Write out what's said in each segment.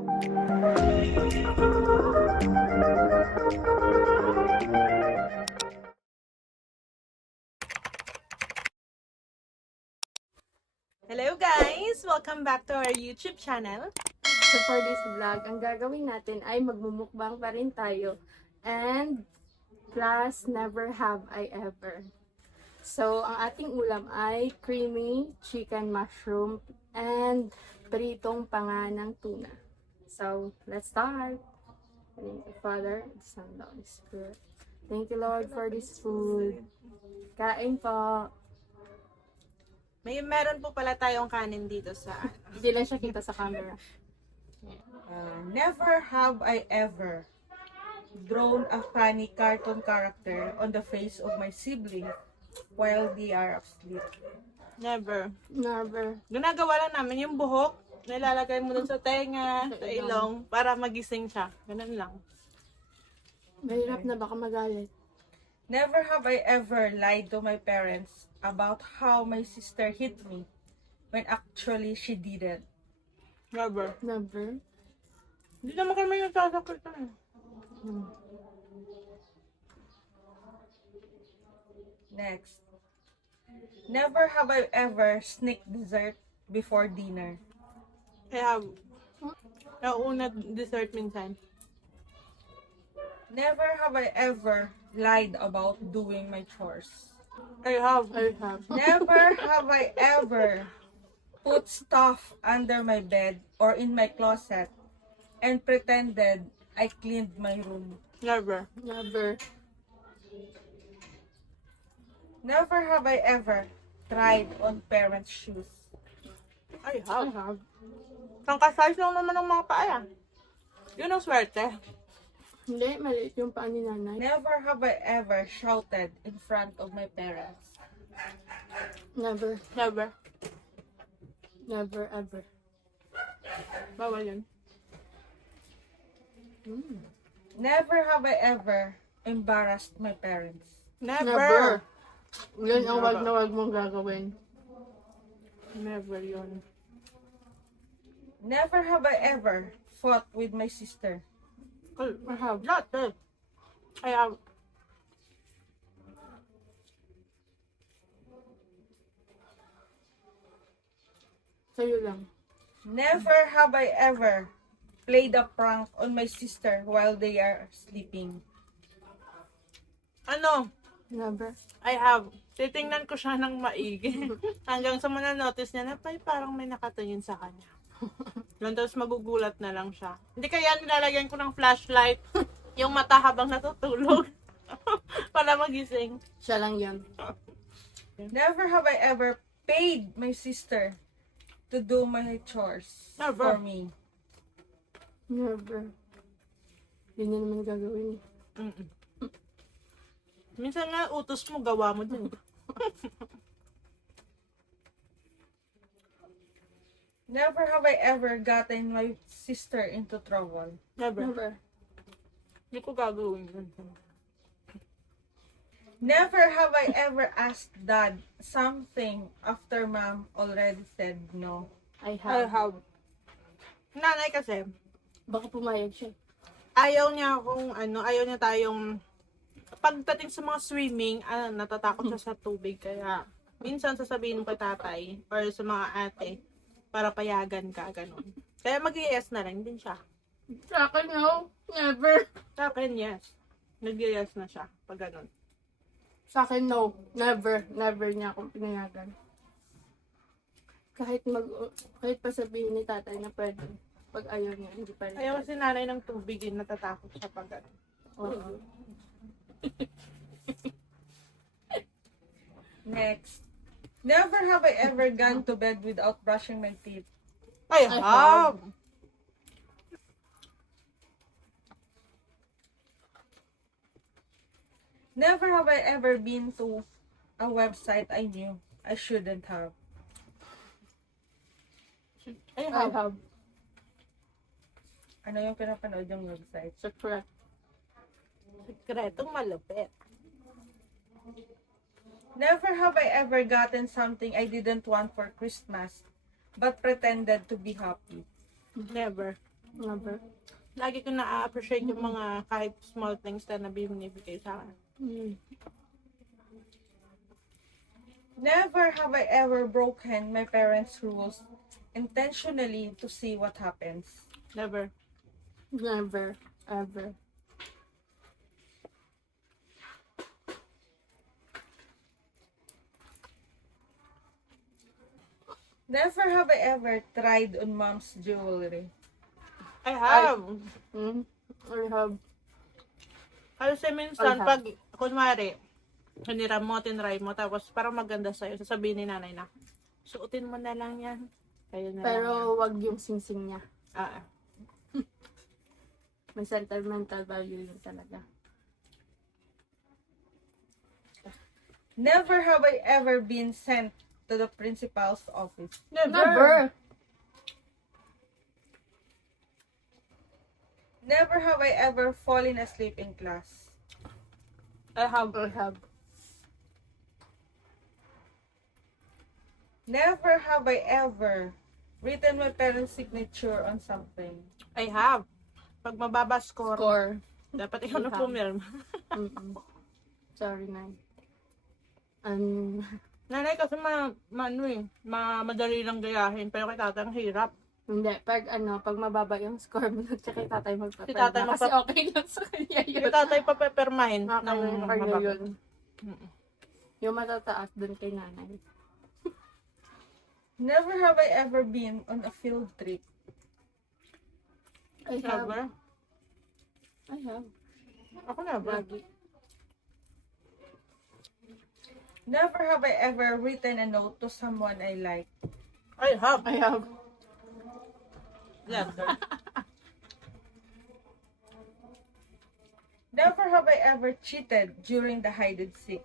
Hello guys! Welcome back to our YouTube channel. So for this vlog, ang gagawin natin ay magmumukbang pa rin tayo. And plus, never have I ever. So, ang ating ulam ay creamy chicken mushroom and pritong panga ng tuna. So, let's start. Thank you, Father, Son, and Holy Spirit. Thank you, Lord, for this food. Kain po. Meron po pala tayong kanin dito sa Hindi lang siya kita sa camera. Never have I ever drawn a funny cartoon character on the face of my sibling while they are asleep. Never. Never. Ginagawa lang namin yung buhok, nilalagay mo dun sa tenga, sa ilong, para magising siya. Ganun lang. Mahirap na baka magalit. Never have I ever lied to my parents about how my sister hit me when actually she didn't. Never. Never. Hindi naman kami yung sasakit na. Next. Never have I ever sneaked dessert before dinner. I have. Nauna dessert minsan. Never have I ever lied about doing my chores. I have. I have. Never have I ever put stuff under my bed or in my closet and pretended I cleaned my room. Never. Never. Never have I ever tried on parents' shoes. I I have. have. Pangka-size lang naman ng mga paa. Yun ang swerte. Hindi, maliit yung paa ni nanay. Never have I ever shouted in front of my parents. Never. Never. Never, ever. Bawal yun. Never have I ever embarrassed my parents. Never. Yan ang wag na wag mong gagawin. Never yun. Never have I ever fought with my sister. I have. Not. I have. Sa'yo lang. Never have I ever played a prank on my sister while they are sleeping. Ano? Never. I have. Titingnan ko siya ng maigi. Hanggang sa notice niya na parang may nakatingin sa kanya. Lang, tapos magugulat na lang siya. Hindi kaya nilalagyan ko ng flashlight yung mata habang natutulog. Para magising. Siya lang yan. Never have I ever paid my sister to do my chores Never. for me. Never. Yun na naman gagawin. Mm-mm. Minsan nga, utos mo, gawa mo din. Never have I ever gotten my sister into trouble. Never. Never. Hindi ko gagawin yun. Never have I ever asked dad something after mom already said no. I I have. have. Nanay kasi, Baka pumayag siya. ayaw niya tayong, pagdating sa mga swimming, natatakot siya sa tubig. Kaya, minsan sasabihin mo kay tatay, or sa mga ate, para payagan ka, ganun. Kaya mag-yes na lang din siya. Sa akin, no. Never. Sa akin, yes. Nag-yes na siya, pag ganun. Sa akin, no. Never. Never niya akong pinayagan. Kahit pa sabihin ni tatay na pwede. Pag ayaw niya, hindi pa rin. Ayaw kasi nanay ng tubig, natatakot siya pag ganun. Oo. Next. Never have I ever gone to bed without brushing my teeth. I have. have. Never have I ever been to a website I knew I shouldn't have. I I have. have. Ano yung pinapanood yung website? Secret. Sikretong malupit. Never have I ever gotten something I didn't want for Christmas, but pretended to be happy. Never. Never. Lagi ko na-appreciate yung mga kahit small things na binibigay sa akin. Mm. Never have I ever broken my parents' rules intentionally to see what happens. Never. Never. Ever. Never have I ever tried on mom's jewelry. I have. Mm. I have. Kasi minsan, I have. pag, kunwari, hiniram mo, tinry mo, tapos parang maganda sa'yo, sasabihin ni nanay na, suotin mo na lang yan. Kayo na lang yan. Pero wag yung singsing niya. Ah, May sentimental value yun talaga. Never have I ever been sent to the principal's office. Never. Never have I ever fallen asleep in class. I have. I have. Never have I ever written my parents' signature on something. I have. Pag mababa score, Score. dapat ikaw na I have. pumirma. Mm-mm. Sorry, Nay. Nanay kasi madali lang gayahin, pero kay tatay ang hirap. Hindi. Pag mababa yung score mo, tsaka yung tatay magpapalda. Si tatay Kasi okay lang sa kanya yun. Kay tatay papepermahin Okay ng lang sa kanya mababa. yun. Yung matataas dun kay nanay. Never have I ever been on a field trip. I have. Never. I have. Ako never. Lagi. Never have I ever written a note to someone I like. I have. I have. Never. Never have I ever cheated during the hide and seek.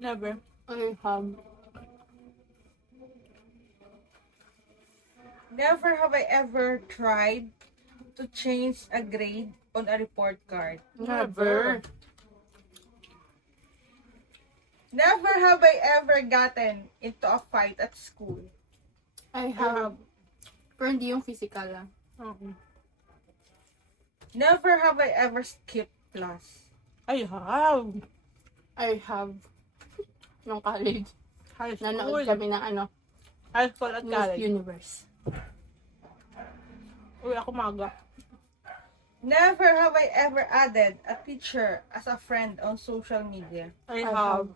Never. I have. Never have I ever tried to change a grade on a report card. Never. Never have I ever gotten into a fight at school. I have. Pero hindi yung physical lang. Okay. Never have I ever skipped class. I have. I have. Nung college. High school. Nanood kami ng High school at Miss college. Universe. Uy, ako maga. Never have I ever added a teacher as a friend on social media. I have.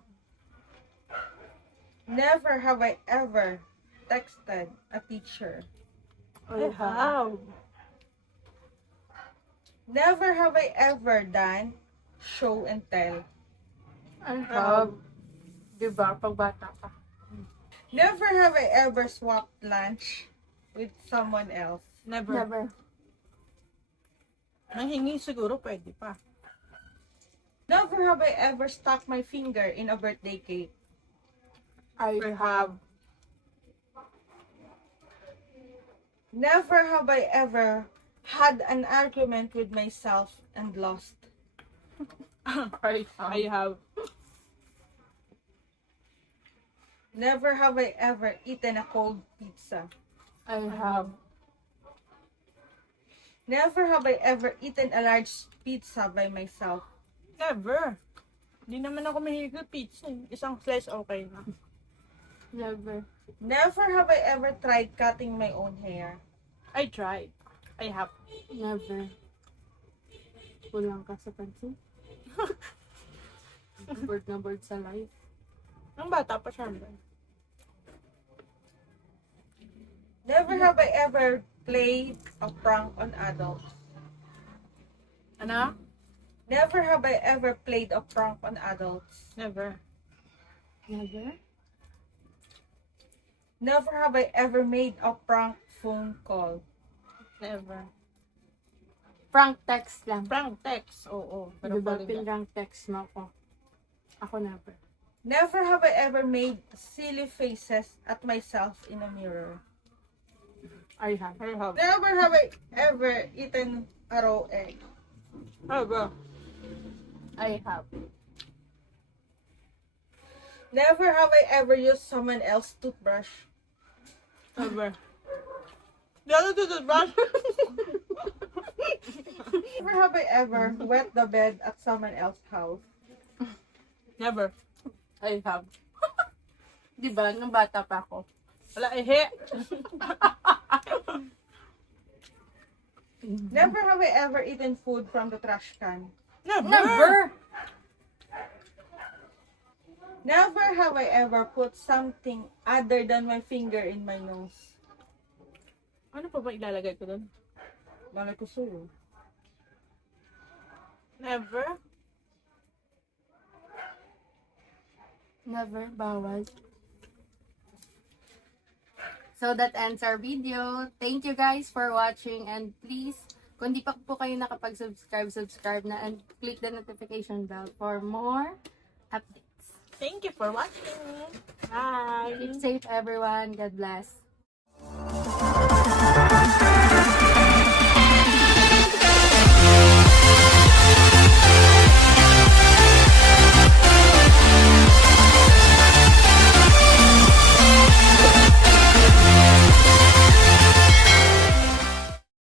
Never have I ever texted a teacher. I have. Never have I ever done show and tell. I have. Diba? Pag bata ka. Never have I ever swapped lunch with someone else. Never. Never. Nanghingi siguro, pwede pa. Never have I ever stuck my finger in a birthday cake. I have. Never have I ever had an argument with myself and lost. I have. I have. Never have I ever eaten a cold pizza. I have. Never have I ever eaten a large pizza by myself. Never. Hindi naman ako mahilig sa pizza. Isang slice okay na. Never. Never have I ever tried cutting my own hair. I tried. I have. Never. Kulang ka sa pansin. Bored na bored sa life. Ang bata pa siya. Never have I ever played a prank on adults. Ano? Never have I ever played a prank on adults. Never. Never? Never have I ever made a prank phone call. Never. Prank text lang. Prank text. Oo. Pero Diba, pala pinrang text mo ako. Ako never. Never have I ever made silly faces at myself in a mirror. I have. I have. Never have I ever eaten a raw egg. Never. I have. Never have I ever used someone else's toothbrush. Never. Di ako tututbrush. have I ever wet the bed at someone else's house. Never. I have. Di ba? Nung bata pa ako. Wala, ehe. Never have I ever eaten food from the trash can. Never! Never have I ever put something other than my finger in my nose. Ano pa ba ilalagay ko doon? Malay ko sa'yo. Never. Never. Bawal. So that ends our video. Thank you guys for watching, and please, kung di pa po kayo nakapag-subscribe, subscribe na and click the notification bell for more updates. Thank you for watching. Bye. Keep safe everyone. God bless.